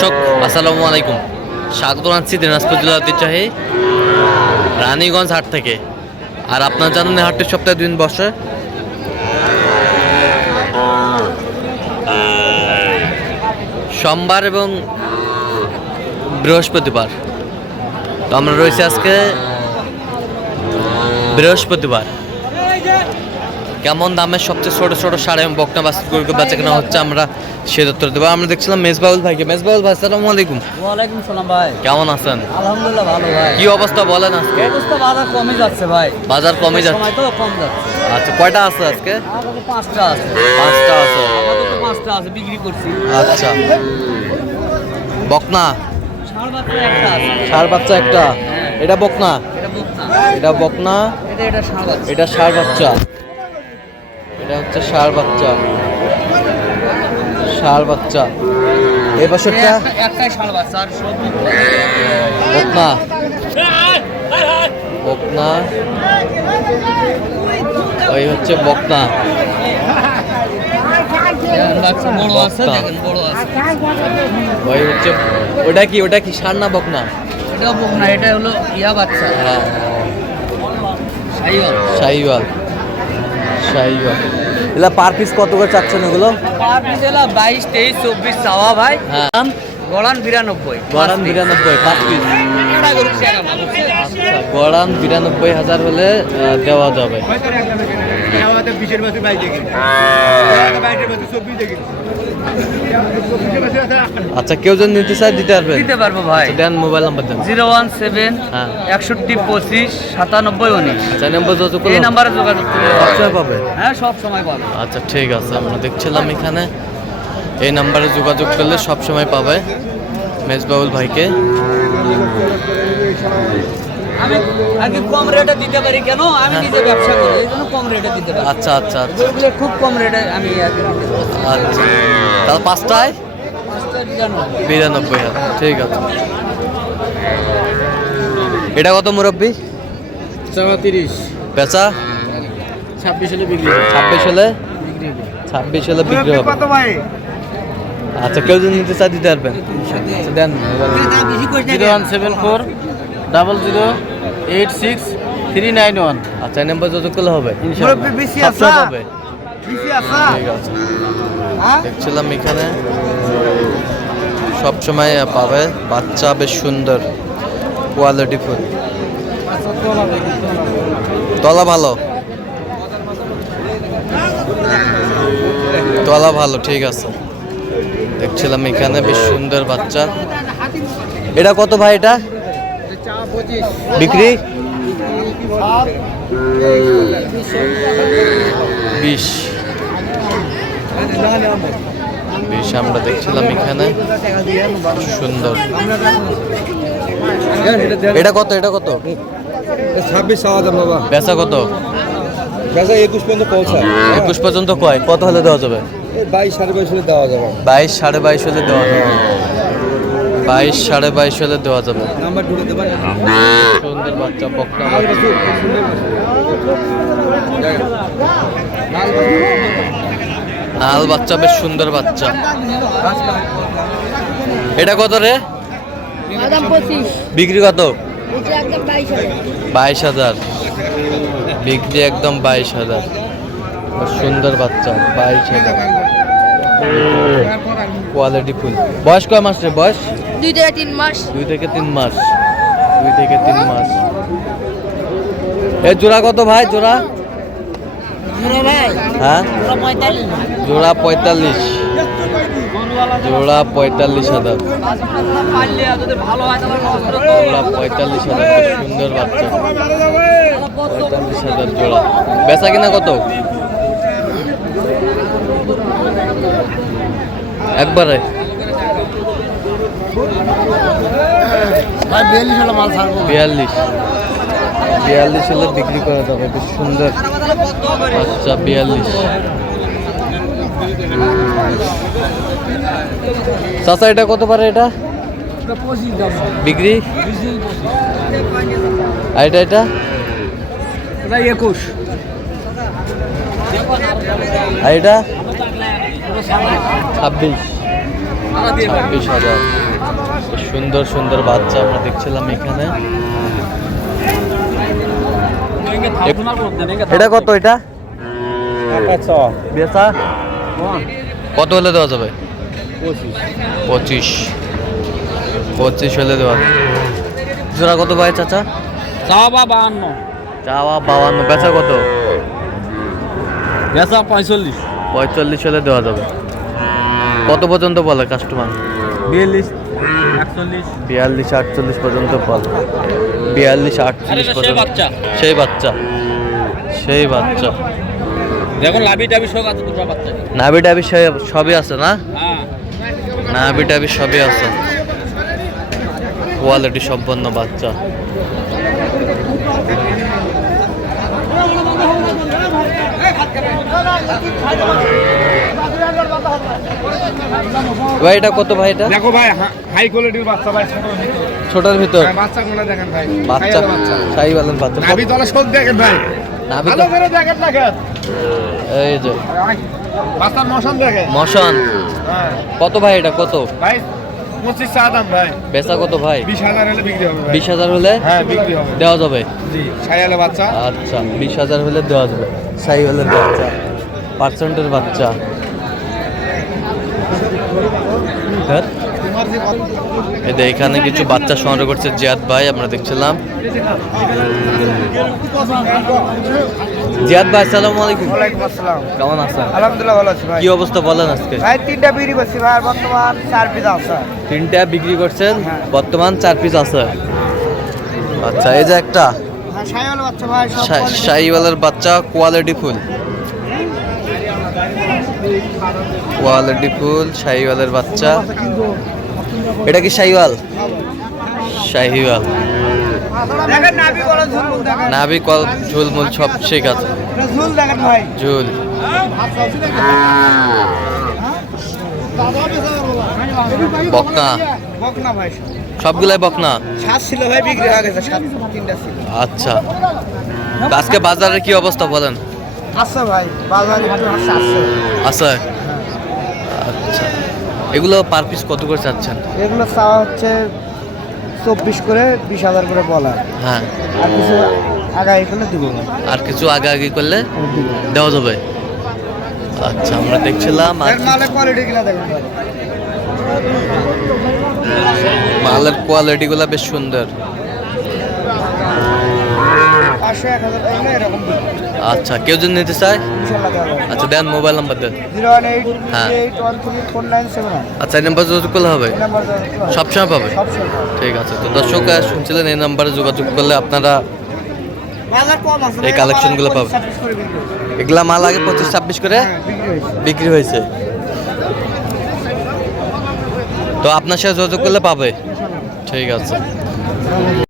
দর্শক আসসালামু আলাইকুম, স্বাগত জানাচ্ছি দিনাজপুর জেলার ঐতিহ্যবাহী রানীগঞ্জ হাট থেকে। আর আপনার জানেন এই হাটটি সপ্তাহে 2 দিন বসে। সোমবার এবং বৃহস্পতিবার। তো আমরা রয়েছি আজকে বৃহস্পতিবার। কেমন দামের সবচেয়ে ছোট ছোট সার এবং বকনা বাছুরগুলোকে বেচা কেনা হচ্ছে আমরা সে উত্তর দেবো। আমরা দেখছিলাম মেজবাউল ভাইকে। মেজবাউল ভাই আসসালামু আলাইকুম। ওয়ালাইকুম সালাম ভাই, কেমন আছেন? আলহামদুলিল্লাহ ভালো ভাই। কি অবস্থা বলেন আজকে? অবস্থা বাজার কমই যাচ্ছে ভাই, বাজার কমে যাচ্ছে। সময় তো কম যাচ্ছে। আচ্ছা, কয়টা আছে আজকে? আপাতত 5টা আছে। 5টা আছে। আপাতত 5টা আছে, বিক্রি করছি। আচ্ছা, বকনা ষাঁড় বাচ্চা একটা আছে। ষাঁড় বাচ্চা একটা। এটা বকনা, এটা বকনা, এটা বকনা, এটা ষাঁড় বাচ্চা। এটা ষাঁড় বাচ্চা। এটা হচ্ছে ষাঁড় বাচ্চা, ষাঁড় বাচ্চা। এই বছরটা একটাই ষাঁড় বাচ্চা আর সব বকনা, বকনা। ওই হচ্ছে বকনা। বাচ্চা বড় আছে, দেখেন বড় আছে। ওই হচ্ছে ওটা কি, ওটা কি ষাঁড় না বকনা? এটাও বকনা, এটা হলো ইয়া বাচ্চা। হ্যাঁ, শাহিওয়াল। শাহিওয়াল, শাহিওয়াল। এগুলা পার পিস কত করে চাচ্ছেন এগুলো? পার পিস এলা 22, 23, 24 চাওয়া ভাই। হ্যাঁ, গড়ান 92। গড়ান 92 5 পিস। এটা গরু টাকা না। আচ্ছা, গড়ান 92,000 হলে দেওয়া যাবে। আচ্ছা, কেউ যদি নিতে চায় দিতে পারবেন? দিতে পারবো ভাই। আচ্ছা, দেন মোবাইল নাম্বার দেন। 017 হ্যাঁ, 61 25 97 19। আচ্ছা, নাম্বার যোগাযোগ করলে এই নাম্বারে যোগাযোগ করলে সবসময় পাবে। হ্যাঁ, সব সময় পাবে। আচ্ছা, ঠিক আছে। আমরা দেখছিলাম এখানে এই নাম্বারে যোগাযোগ করলে সব সময় পাবে মেজবাউল ভাইকে। আমি আগে কম রেটে দিতে পারি কেন, আমি নিজে ব্যবসা করি, এই জন্য কম রেটে দিতে পারি। আচ্ছা আচ্ছা আচ্ছা গরুগুলো খুব কম রেটে আমি আগে দিতে পারি। আচ্ছা, তাহলে 5টায় 92,000। ঠিক আছে। এটা কত মুরব্বি? 30 বেচা 26 হলে বিক্রি 26 হলে 26 হলে বিক্রি হবে। কত ভাই? আচ্ছা, কেউ যদি নিতে চায় দিতে পারবেন? আচ্ছা, দেন মোবাইল। 0174 0086 391। আচ্ছা, এই নাম্বার যোগাযোগ করলে হবে মুরব্বি বেশি আছে? সবসময় পাবে। বেশি আছে? ঠিক আছে। দেখছিলাম এখানে সব সময় পাবে। বাচ্চা বেশ সুন্দর, কোয়ালিটি ফুল, তলা ভালো, তলা ভালো। ঠিক আছে। দেখছিলাম এখানে বেশ সুন্দর বাচ্চা। এটা কত ভাই? এটা বিক্রি 20। আমরা দেখছিলাম এখানে সুন্দর। এটা কত? এটা কত? 26 চাওয়া যাবে বাবা। বেচা কত? বেচা 21 পর্যন্ত পৌঁছা। 21 পর্যন্ত কয়? কত হলে দেওয়া যাবে? 22 22.5 হলে দেওয়া যাবে। 22 22.5 হলে দেওয়া যাবে। 22 22.5 হলে দেওয়া যাবে। নাম্বার ঢুকে দেবেন। সুন্দর বাচ্চা, বকনা। লাল বাচ্চা, বেশ সুন্দর বাচ্চা। এটা কত রে? বিক্রি কত? 22,000 বিক্রি, একদম 22,000। সুন্দর বাচ্চা, 22,000। Quality full. বয়স কয় মাস রে? বয়স 2 থেকে 3 মাস। 2 থেকে 3 মাস। 2 থেকে 3 মাস। এ জোড়া কত ভাই? জোড়া হ্যাঁ, জোড়া 45। জোড়া 45,000। জোড়া 45,000। সুন্দর বাচ্চা, 45,000 জোড়া। বেচা কিনা কত? একবারে 42 হলে বিক্রি করা যাবে। বেশ সুন্দর বাচ্চা, 42। চাচা, এটা কত পারে? এটা বিক্রি? আর এটা 21। আর এটা 26। 26,000। সুন্দর সুন্দর বাচ্চা আমরা দেখছিলাম এখানে। এটা কত? এটা বেচা কত হলে দেওয়া যাবে? 25 হলে দেওয়া যাবে। জোড়া কত ভাই চাচা? চাওয়া 52, চাওয়া 52, বেচা কত? বেচা 45, 45 হলে দেওয়া যাবে। কত পর্যন্ত বলে কাস্টমার? 42, 41। 42 48 পর্যন্ত বলে। 42 48 পর্যন্ত। সেই বাচ্চা, সেই বাচ্চা। দেখুন লাভি টাবি সব আছে দুটো বাচ্চা। নাভি টাভি সবই আছে না? হ্যাঁ, নাভি টাভি সবই আছে। কোয়ালিটি সম্পন্ন বাচ্চা। ভাই এটা কত ভাই? এটা দেখো ভাই হাই কোয়ালিটির বাচ্চা ভাই, ছোটর ভিতর বাচ্চাগুলো দেখেন ভাই, বাচ্চা সাই বালেন বাচ্চা। নাভি তলা সব দেখেন ভাই, নাভি ভালো করে দেখেন দেখেন, এই যে বাচ্চার মশন দেখেন। মশন হ্যাঁ কত ভাই? এটা কত? ভাই 25 চা দাম ভাই, বেচা কত ভাই? 20,000 হলে বিক্রি হবে ভাই। 20,000 হলে হ্যাঁ বিক্রি হবে দেওয়া যাবে। জি, ছায়ালে বাচ্চা। আচ্ছা 20,000 হলে দেওয়া যাবে। সাই হলের বাচ্চা, পার্সেন্টের বাচ্চা। হ্যাঁ, এই যে এখানে কিছু বাচ্চা সংগ্রহ করছে জিয়াদ ভাই, আমরা দেখছিলাম। জিয়াদ ভাই আসসালামু আলাইকুম। ওয়ালাইকুম আসসালাম। কেমন আছেন? আলহামদুলিল্লাহ ভালো আছি ভাই। কি অবস্থা বলেন আজকে? ভাই 3টা বিক্রি করছি ভাই, আর বর্তমান 4 পিস আছে। 3টা বিক্রি করছেন, হ্যাঁ। বর্তমান 4 পিস আছে। আচ্ছা এই যে একটা হ্যাঁ শাইওয়াল বাচ্চা ভাই, সব quality। শাহিওয়ালের বাচ্চা, কোয়ালিটি ফুল, কোয়ালিটি ফুল শাহিওয়ালের বাচ্চা। এটা কি শাহিওয়াল? শাহিওয়াল। দেখেন নাভি করা ঝুল দেখেন। নাভি কল ঝুলমুল সব ঠিক আছে। এটা ঝুল দেখেন ভাই। ঝুল বকনা, বকনা ভাই, সবগুলাই বকনা। 7 ছিল ভাই, বিক্রি হয়ে গেছে 7, 3টা ছিল। আচ্ছা আজকে বাজারের কি অবস্থা বলেন? আছে ভাই, বাজারে একটু আছে। আছে। আচ্ছা এগুলো পার পিস কত করে চাচ্ছেন? এগুলো চাওয়া হচ্ছে 24 করে, 20,000 করে বলা। হ্যাঁ, আর কিছু আগাই করলে দিব ভাই। আর কিছু আগে করলে দিব। দেওয়া যাবে। আচ্ছা আমরা দেখছিলাম আর এর মালের কোয়ালিটি গুলো দেখেন ভাই। মালের কোয়ালিটি গুলা বেশ সুন্দর। 500 1000 টাকা এরকম দিব। আচ্ছা কেউ যদি নিতে চায়, ইনশাআল্লাহ দেওয়া যাবে। আচ্ছা দেন মোবাইল নাম্বার দেন। 01838134979। আচ্ছা এই নাম্বার যোগাযোগ করলে হবে? এই নাম্বার দাও। সবসময় পাবে? সবসময় পাবে। ঠিক আছে। তো দর্শক শুনছিলেন, এই নাম্বারে যোগাযোগ করলে আপনারা বাজার কম আছে। এই কালেকশনগুলো পাবে। 25 করে বিক্রি হয়। এগুলা মাল আগে 25-26 করে হ্যাঁ, বিক্রি হয়েছে। বিক্রি হয়েছে। তো আপনার সাথে যোগাযোগ করলে পাবে। ঠিক আছে।